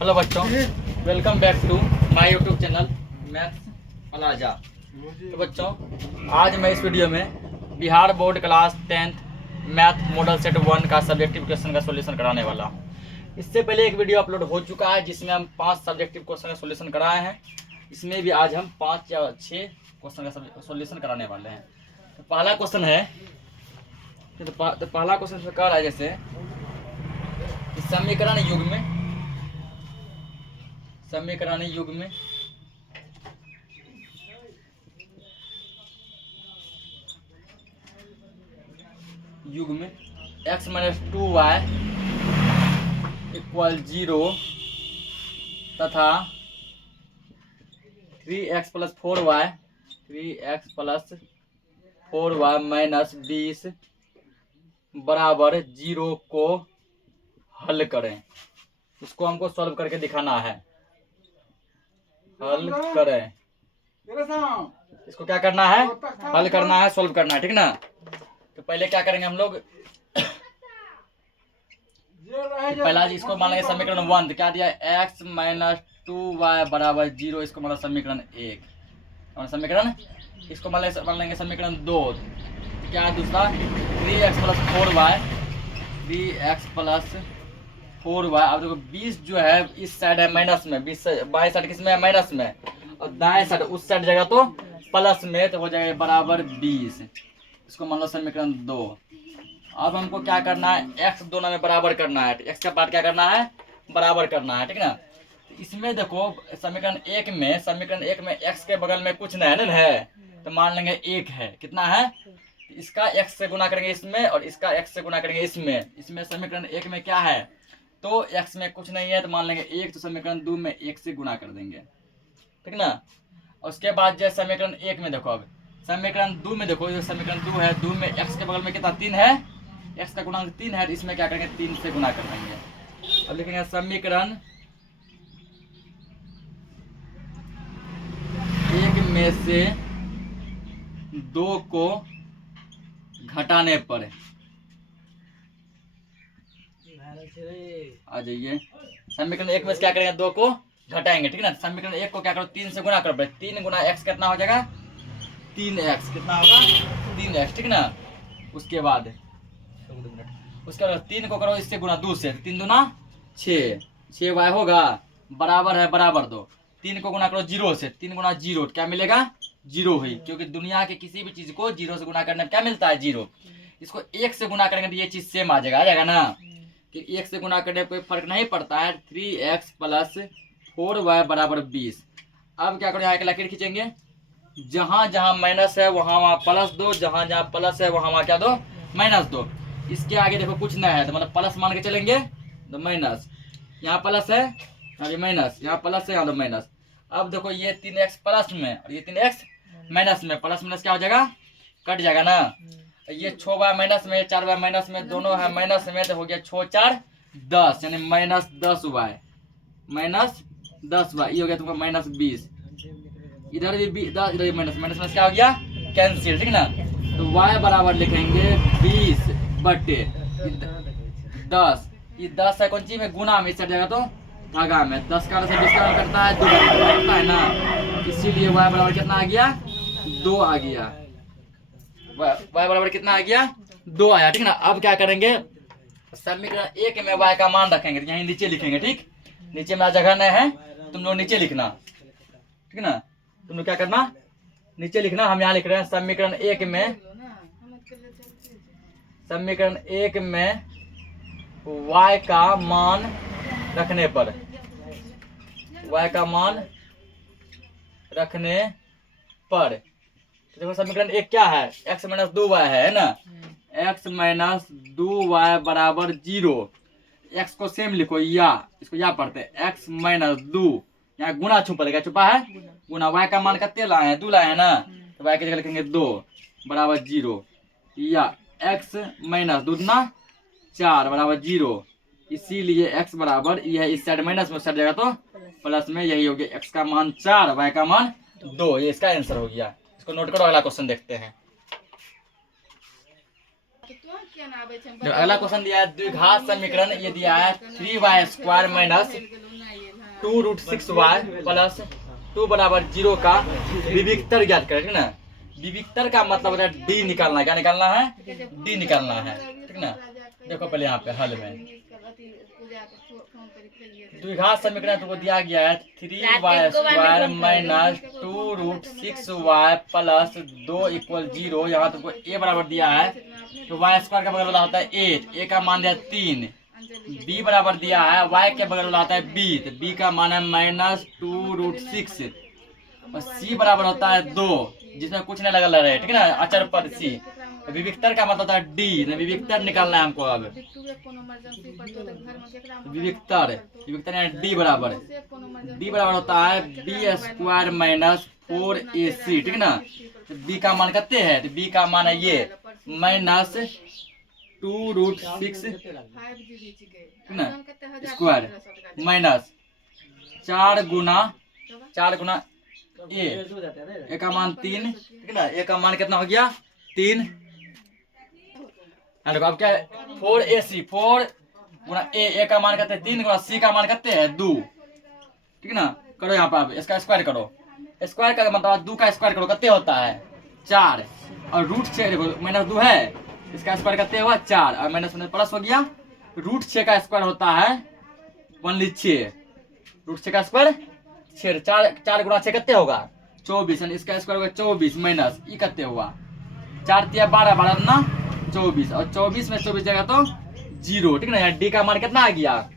Hello बच्चों, welcome back to my YouTube channel Maths Plaza. तो बच्चों, आज मैं इस वीडियो में Bihar board class 10th math model set 1 का सब्जेक्टिव क्वेश्चन का सॉल्यूशन कराने वाला हूँ। इससे पहले एक वीडियो अपलोड हो चुका है जिसमें हम 5 सब्जेक्टिव क्वेश्चन का सॉल्यूशन कराए हैं। इसमें भी आज हम 5 या 6 क्वेश्चन का सॉल्यूशन कराने वाले हैं। तो पहला क्वेश्चन है, तो पहला क्वेश्चन कह रहा है जैसे समीकरण युग में x - 2y = 0 तथा 3x + 4y - 20 बराबर 0 को हल करें। इसको हमको सॉल्व करके दिखाना है। हल करें, इसको क्या करना है? हल करना है, सॉल्व करना है, ठीक ना। तो पहले क्या करेंगे हम लोग, पहला इसको मान लेंगे समीकरण 1। तो क्या दिया? x - 2y बराबर 0। इसको मान समीकरण 1। और समीकरण इसको मान लेंगे समीकरण 2। क्या है दूसरा? 3x + 4y। अब देखो 20 जो है इस साइड है माइनस में, 20 बाई साइड किस में है? माइनस में। और दाएं साइड उस साइड जगह तो प्लस में, तो हो जाएगा बराबर 20। इसको मान लो समीकरण 2। अब हमको क्या करना है? x दोनों में बराबर करना है। x का पार्ट क्या करना है? बराबर करना है, ठीक ना। तो इसमें देखो समीकरण 1 में x के बगल में कुछ नहीं है, तो मान लेंगे 1 है। कितना है? इसका x से गुना करेंगे इसमें, और इसका x से गुना करेंगे इसमें समीकरण 1 में क्या है? तो x में कुछ नहीं है, तो मान लेंगे 1। तो समीकरण 2 में 1 से गुना कर देंगे, ठीक ना। और उसके बाद जो समीकरण 1 में देखो, अब समीकरण 2 में देखो, ये समीकरण 2 है। 2 में x के बगल में कितना? 3 है। x का गुणांक 3 है, तो इसमें क्या करेंगे? 3 से गुना कर देंगे। अब लिखेंगे समीकरण 1 में से 2 को घटाने पर, आ जाइए, समीकरण 1 में से क्या करेंगे? 2 को घटाएंगे, ठीक है ना। समीकरण 1 को क्या करो? 3 से गुना करो। 3 गुना x कितना हो जाएगा? 3x। कितना होगा? 3x, ठीक ना। उसके बाद 3 को करो इससे गुना 2 से, 3 दूना 6y होगा, बराबर है बराबर 2। 3 को गुना करो 0 से, 3 गुना 0 क्या मिलेगा? 0 ही, क्योंकि दुनिया के किसी भी चीज को 0 से गुना करने में क्या मिलता है? 0। इसको 1 से गुना करेंगे तो ये चीज सेम आ जाएगा ना, कि 1 से गुना करने कोई फर्क नहीं पड़ता है। 3x + 4y बराबर 20। अब क्या करो? यहाँ एक लकीर खींचेंगे, जहां जहां माइनस है वहां प्लस दो, जहां जहां प्लस है वहां क्या दो? माइनस दो। इसके आगे देखो कुछ नहीं है, तो मतलब प्लस मान के चलेंगे, तो माइनस। यहाँ प्लस है, अभी माइनस, यहाँ प्लस है, यहाँ तो माइनस। अब देखो ये 3x प्लस में और ये 3x माइनस में, प्लस माइनस क्या हो जाएगा? कट जाएगा ना। ये 6y माइनस में, 4y माइनस में, दोनों है माइनस में, तो हो गया 6 4 10, यानी -10y। ये हो गया तुमको -20। इधर भी 10, इधर भी माइनस माइनस क्या हो गया? कैंसिल, ठीक ना। तो y बराबर लिखेंगे 20 बटे 10। ये 10 है कौन चीज में? गुना में। इस जाएगा तो भागा में। 10 का से 20 का करता है, 2 करता है ना, इसीलिए y बराबर कितना आ गया? 2 आ गया। y बराबर कितना आ गया? 2 आया, ठीक ना। अब क्या करेंगे? समीकरण 1 में y का मान रखेंगे, यहीं नीचे लिखेंगे, ठीक। नीचे में जगह नहीं है, तुम लोग नीचे लिखना, ठीक ना। तुम लोग क्या करना? नीचे लिखना। हम यहाँ लिख रहे हैं समीकरण 1 में y का मान रखने पर, देखो समीकरण 1 क्या है? x - 2y है ना। x - 2y बराबर 0। x को सेम लिखो, या इसको या पढ़ते हैं, x - 2, यहाँ गुना छुपा छुपा है, गुना। y का मान कितने लाए हैं? 2 लाए हैं ना, तो y की जगह लिखेंगे 2 बराबर 0, या x - 2 दूना 4 बराबर 0। इसीलिए x बराबर, यह इस साइड माइनस में, उस साइड जगह तो प्लस में, यही हो गया। x का मान 4, y का मान 2। ये इसका आंसर हो गया। इसको नोट करो। अगला क्वेश्चन देखते हैं। अगला क्वेश्चन दिया है द्विघात समीकरण, ये दिया है 3y² - 2√6y प्लस 2 बराबर 0 का विविक्तर ज्ञात करें, ठीक ना। विविक्तर का मतलब होता है डी निकालना है। क्या निकालना है? डी निकालना है, ठीक ना। देखो पहले यहाँ पे हल में द्विघात समीकरण तुमको दिया गया है 3y² माइनस 2√6y प्लस 2 = 0। यहाँ तुमको a बराबर दिया है तो y² का बगल वाला होता है 8, a का मान दिया 3। b बराबर दिया है y के बगल वाला होता है b, तो b का मान है -2√6 और c बराबर होता है 2, जिसमें कुछ नहीं लगा रहे, ठीक है ना, अचर पद c। विविक्तर का मतलब होता है डी, विविक्तर निकालना है हमको। अब विविक्तर डी बराबर होता है b² माइनस 4ac, ठीक ना। तो b का मान कितने है? तो b का मान है ये -2√6 स्क्वायर माइनस 4 गुना ए का मान 3, ठीक ना। ए का मान कितना हो गया? 3। अब क्या 4ac 4 गुना ए का मान कितने? 3 गुना c का मान कितने है? 2, ठीक ना। करो यहाँ पर इसका स्क्वायर करो। स्क्वायर का मतलब 2 का स्क्वायर करो, कितने होता है? 4 और √6 देखो -2 है, इसका स्क्वायर कितने हुआ? 4 और माइनस प्लस हो गया। √6 का स्क्वायर होता है 6। √6 का स्क्वायर 6, 4 गुना 6 कितने होगा? 24। इसका स्क्वायर होगा 24 माइनस ई कितने हुआ? 4 × 12 12 ना 24 और 24 में 24 जाएगा तो 0, ठीक ना। यहाँ डी का मान कितना आ गया?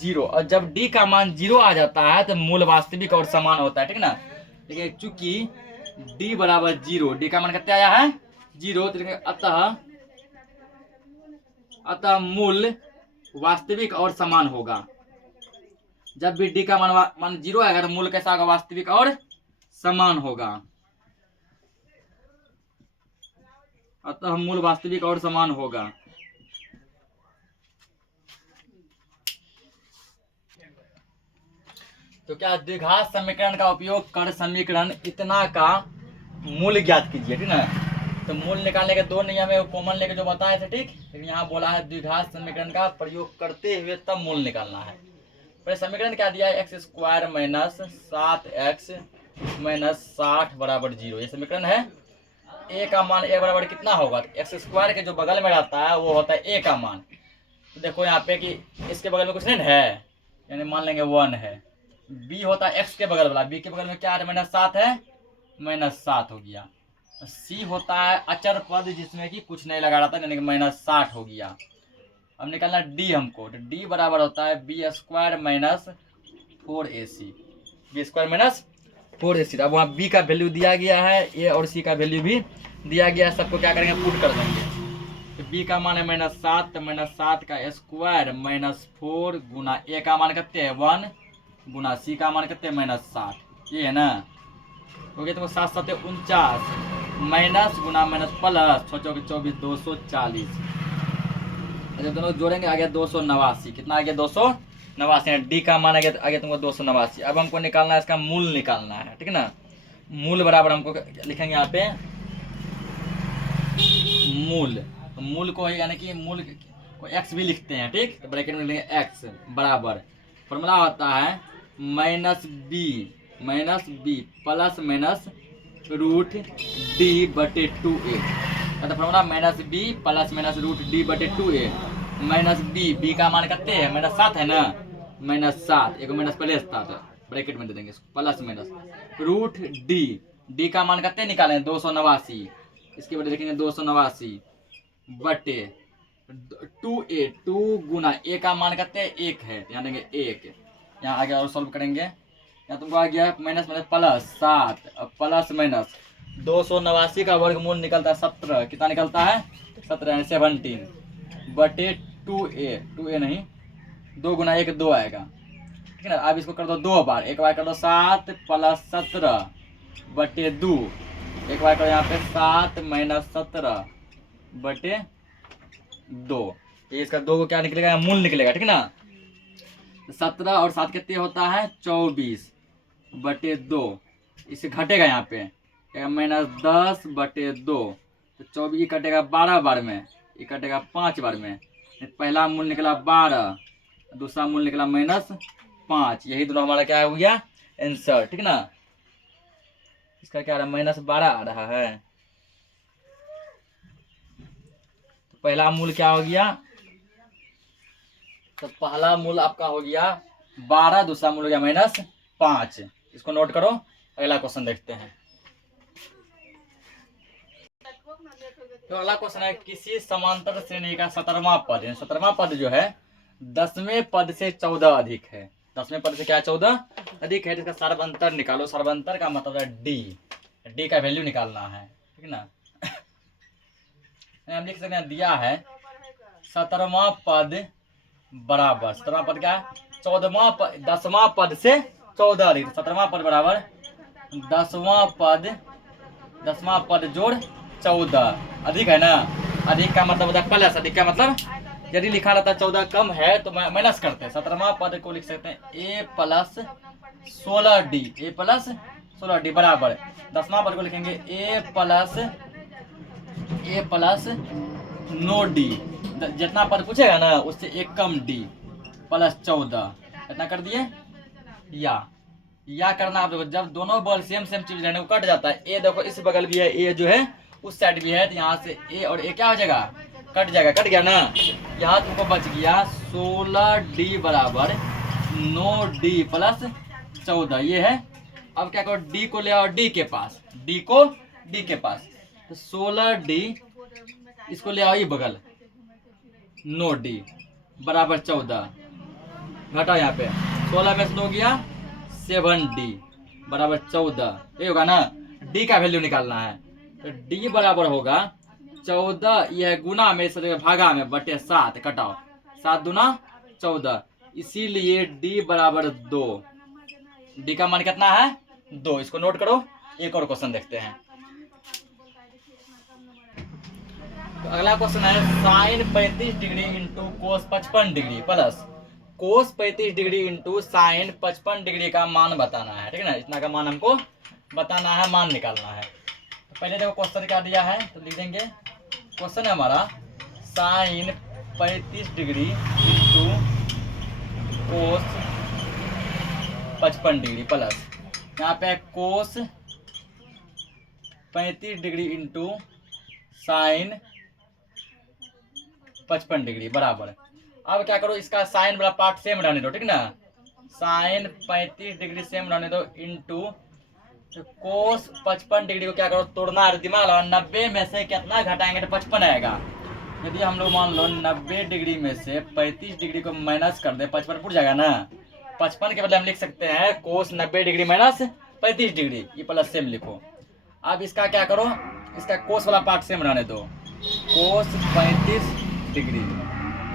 0। और जब डी का मान 0 आ जाता है तो मूल वास्तविक और समान होता है, ठीक ना। देखिए चूंकि डी बराबर 0, डी का मान कितना आया है? 0, तो अतः मूल वास्तविक और समान होगा। जब भी डी का मान 0 आएगा तो मूल कैसा होगा? वास्तविक और समान होगा। अतः मूल वास्तविक और समान होगा। तो क्या द्विघात समीकरण का उपयोग कर समीकरण इतना का मूल ज्ञात कीजिए, ठीक ना। तो मूल निकालने के 2 नियम है, कॉमन लेके जो बताए थे, ठीक। लेकिन यहाँ बोला है द्विघात समीकरण का प्रयोग करते हुए तब मूल निकालना है। पर समीकरण क्या दिया है? x² माइनस 7x माइनस 60 बराबर 0, ये समीकरण है। a का मान a बराबर कितना होगा? x² के जो बगल में रहता है वो होता है a का मान। तो देखो यहाँ पे कि इसके बगल में कुछ नहीं है, यानी मान लेंगे 1 है। b होता है x के बगल वाला, b के बगल में क्या है? -7 है, -7 हो गया। c होता है अचर पद जिसमें कि कुछ नहीं लगा रहता, यानी कि -60 हो गया। अब निकालना d हमको, तो d बराबर होता है b² minus 4ac, b² minus 4ac। अब वहाँ b का वैल्यू दिया गया है, a और c का वैल्यू भी दिया गया है, सबको क्या करेंगे? पुट कर देंगे। तो b का मान है -7, तो -7 का स्क्वायर माइनस 4 गुना a का मान कितने है? 1 गुना c का मान कितने? -60, ये है ना। हो गया तुमको 7 7 49 माइनस गुना माइनस प्लस 6 24 240। जब दोनों जोड़ेंगे आ गया 289। कितना आ गया? 289। डी का मान आ गया तुमको 289। अब हमको निकालना है, इसका मूल निकालना है, ठीक ना। मूल बराबर हमको लिखेंगे यहाँ पे मूल, तो मूल को यानी कि मूल को एक्स भी लिखते हैं, ठीक। तो ब्रैकेट में लिखेंगे एक्स बराबर फॉर्मूला होता है -b प्लस माइनस √d/2a। मतलब formula -b plus minus √d/2a minus b का मान कितने है? -7 है ना, -7 एक माइनस पहले था तो ब्रैकेट में दे देंगे प्लस माइनस √d का मान कितने निकाले? 289। इसके बाद देखेंगे 289 बटे 2a, 2 गुना a का मान कितने? 1 है, यहाँ देंगे 1। यहाँ आगे और सॉल्व करेंगे, यहाँ तुमको आ गया माइनस प्लस 7 प्लस माइनस 289 का वर्गमूल निकलता है 17। कितना निकलता है? 17 17 बटे 2a नहीं, 2 गुना 1 2 आएगा, ठीक है ना। अब इसको कर दो 2 बार, एक बार कर दो 7 प्लस 17 बटे 2, एक बार करो यहाँ पे 7 माइनस 17 बटे 2। ये इसका 2 को क्या निकलेगा? मूल निकलेगा, ठीक है ना। 17 और 7 कितने होता है? 24 बटे 2। इसे घटेगा यहाँ पे -10 बटे 2, तो 24 कटेगा 12 बार में, ये कटेगा 5 बार में। पहला मूल निकला 12, दूसरा मूल निकला 5, यही दोनों हमारा क्या हो गया आंसर, ठीक ना। इसका क्या आ रहा है -12 आ रहा है। तो पहला मूल क्या हो गया, तो पहला मूल आपका हो गया 12, दूसरा मूल हो गया -5। इसको नोट करो, अगला क्वेश्चन देखते हैं। तो अगला क्वेश्चन है किसी समांतर श्रेणी का 17वां पद, 17वां पद जो है 10वें पद से 14 अधिक है। 10वें पद से क्या 14 अधिक है, इसका सर्वांतर निकालो। सर्वांतर का मतलब है डी का वैल्यू निकालना है, ठीक ना। हम लिख सकते हैं, दिया है 17वां पद बराबर, 17वां पद क्या है 14वां पद, 10वां पद से 14 अधिक, 17वां पद बराबर 10वां पद जोड़ 14 अधिक है ना। अधिक का मतलब होता है प्लस, अधिक का मतलब यदि लिखा रहता है 14 कम है तो माइनस करते हैं। 17वां पद को लिख सकते हैं a plus 16d, a plus 16d बराबर 10वां पद को लिखेंगे a प्लस 9d, जितना पद पूछेगा ना उससे एक कम d प्लस 14, इतना कर दिए। या करना आप देखो, जब दोनों बॉल सेम चीज रहने को कट जाता है। ए देखो इस बगल भी है, ए जो है उस साइड भी है, तो यहाँ से ए और ए क्या हो जाएगा कट जाएगा, कट गया ना। यहाँ तुमको बच गया 16d बराबर 9d प्लस 14, ये है। अब क्या करो, d को ले आओ d के पास, d को d के पास, तो 16d इसको ले आओ ये बगल 9d बराबर 14, घटा यहाँ पे 16 में से 2 गया 7d बराबर 14, ये होगा ना। d का वैल्यू निकालना है, तो d बराबर होगा 14, यह गुना में से भागा में बटे 7, कटाओ 7 दूना 14, इसीलिए d बराबर 2। d का मान कितना है 2, इसको नोट करो। एक और क्वेश्चन देखते हैं। तो अगला क्वेश्चन है sine 35 degree into cos 55 degree plus cos 35 degree into sine 55 degree का मान बताना है, ठीक है ना। इतना का मान हमको बताना है, मान निकालना है। तो पहले देखो क्वेश्चन क्या दिया है, तो लिख देंगे क्वेश्चन है हमारा sine 35 degree into cos 55 degree plus यहाँ पे cos 35 degree into sine 55 degree बराबर। अब क्या करो, इसका साइन वाला पार्ट सेम रहने दो, ठीक ना। साइन 35 डिग्री सेम रहने दो इंटू कोस 55 डिग्री को क्या करो तोड़ना है, दिमाग लगाओ। 90 में से कितना घटाएंगे तो 55 आएगा। यदि हम लोग मान लो 90 डिग्री में से 35 डिग्री को माइनस कर दे, 55 फुट जाएगा ना। 55 के बदले हम लिख सकते हैं कोस 90 डिग्री माइनस 35 डिग्री, ये प्लस सेम लिखो। अब इसका क्या करो, इसका कोस वाला पार्ट सेम रहने दो। कोस 35 डिग्री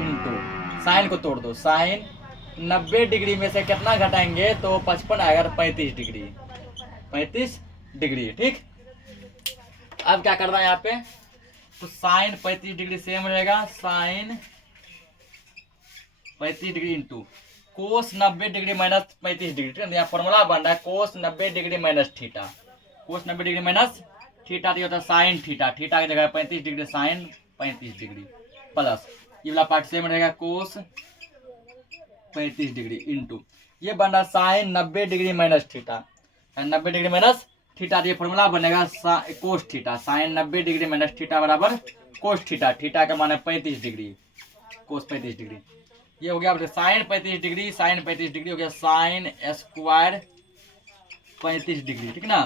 इंटू साइन को तोड़ दो, साइन 90 डिग्री में से कितना घटाएंगे तो 55 आएगा, 35 डिग्री, 35 डिग्री, ठीक। अब क्या करना है यहाँ पे, तो साइन 35 डिग्री सेम रहेगा, sine 35 degree into cos 90 degree minus 35 degree, ठीक है। यहाँ फॉर्मूला बन रहा है cos 90 degree minus theta, cos 90 degree minus theta, तो होता है साइन थीटा, थीटा की जगह 35 डिग्री साइन 35 डिग्री प्लस ये वाला पार्ट सेम रहेगा कोस 35 डिग्री इंटू ये बन रहा sine 90 degree minus theta, 90 degree minus theta, ये फॉर्मूला बनेगा cos theta, sine 90 degree minus theta बराबर कोस थीटा, थीटा का मान है 35 डिग्री, कोस 35 डिग्री। ये हो गया साइन 35 डिग्री, साइन 35 डिग्री हो गया साइन स्क्वायर 35 डिग्री, ठीक ना,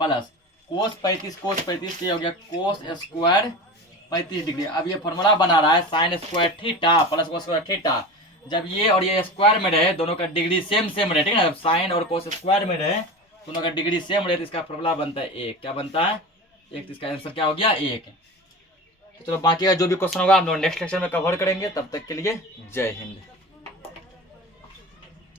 प्लस कोस 35 ये हो गया कोस स्क्वायर 35 डिग्री। अब ये फॉर्मूला बना रहा है sine square theta plus cos square theta, जब ये और ये स्क्वायर में रहे, दोनों का डिग्री सेम रहे, ठीक है ना। साइन और कोस स्क्वायर में रहे, दोनों का डिग्री सेम रहे, तो इसका फॉर्मूला बनता है 1, क्या बनता है 1, तो इसका आंसर क्या हो गया 1। तो चलो बाकी का जो भी क्वेश्चन होगा हम लोग नेक्स्ट लेक्चर में कवर करेंगे, तब तक के लिए जय हिंद।